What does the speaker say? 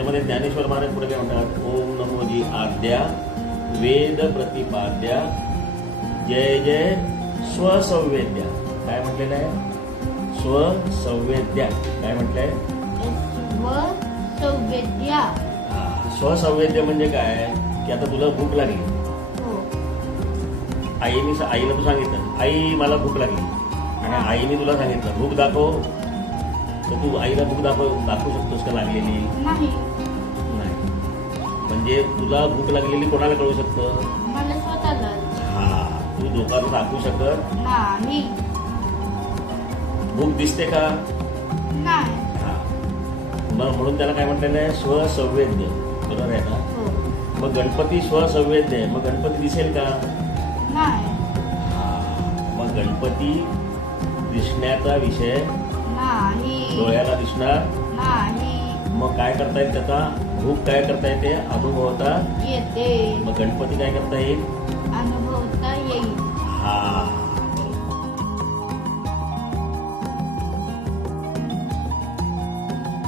त्याच्यामध्ये ज्ञानेश्वर महाराज पुढे काय म्हणतात, ओम नमो जी आद्या वेद प्रतिपाद्या जय जय स्वसंवेद्या. काय म्हटलेलं आहे? स्वसंवेद्या. काय म्हटलंय? स्वसंवेद्या. स्वसंवेद्य म्हणजे काय की आता तुला भूक लागली, हो. आईला तू सांगितलं, आई मला भूक लागली, आणि आईने तुला सांगितलं भूक दाखव, तर तू आईला भूक दाखवू शकतोस का लागलेली? नाही. नाही. म्हणजे तुला भूक लागलेली कोणाला कळू शकतं? मला स्वतःला. तू लोकांना दाखवू शकत नाही. भूक दिसते का? नाही. म्हणून त्याला काय म्हटलेलं आहे? स्वसंवेद्य. बरोबर आहे ना? हो. मग गणपती स्वसंवेद्य आहे, मग गणपती दिसेल का? नाही. मग गणपती दिसण्याचा विषय नाही. डोळ्याला दिसणार नाही. मग काय करता येईल त्याचा? भूक काय करता येते? अनुभवता येते. मग गणपती काय करता येईल? अनुभवता